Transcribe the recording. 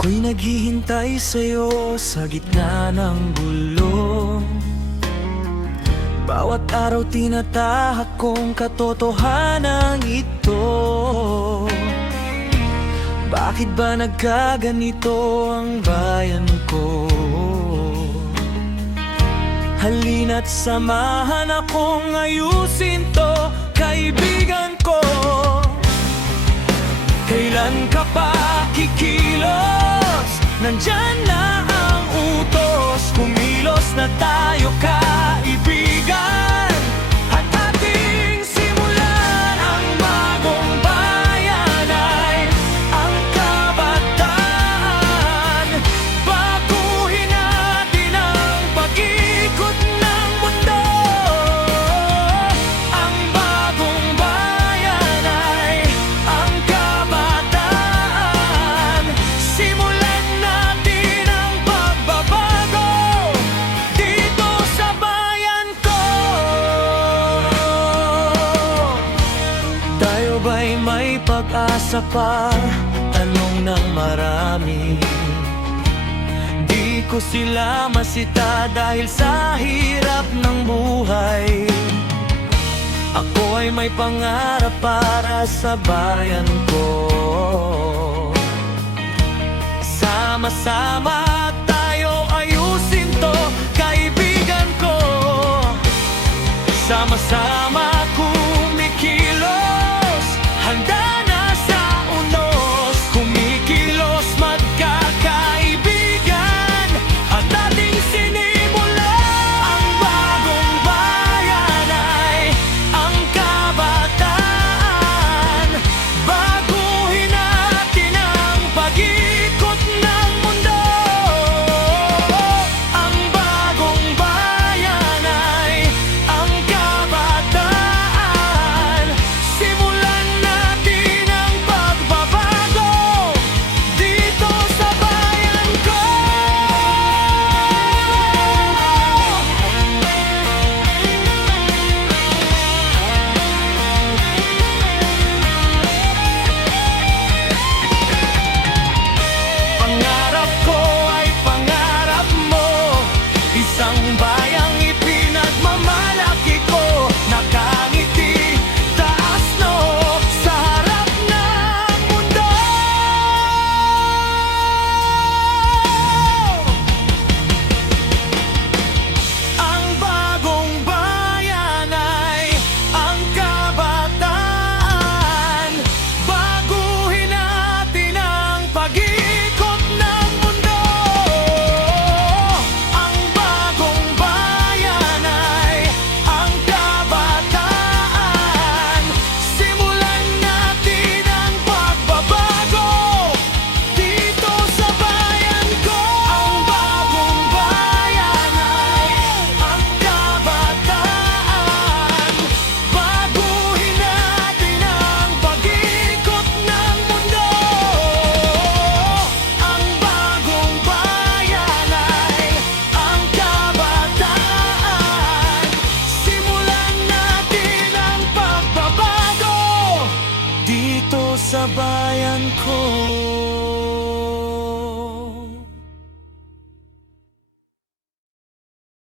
Ako'y naghihintay sa'yo sa gitna ng gulo. Bawat araw tinatahak kong katotohanan ito. Bakit ba nagkaganito ang bayan ko? Halina't samahan akong ayusin to, kaibigan ko. Kailan ka pa kikilos? Nandyan na ang utos. Kumilos na tayo, kaibigan, at ating simulan ang bagong bayan ay ang kabataan. Baguhin natin ang pag-ikot ng mundo. Ang bagong bayan ay ang kabataan. Simulan natin ang pagbabago dito sa bayan ko. Tayo ba'y may pag-asa pa? Tanong ng marami. Di ko sila masita dahil sa hirap ng buhay. Ako ay may pangarap para sa bayan ko. Sama-sama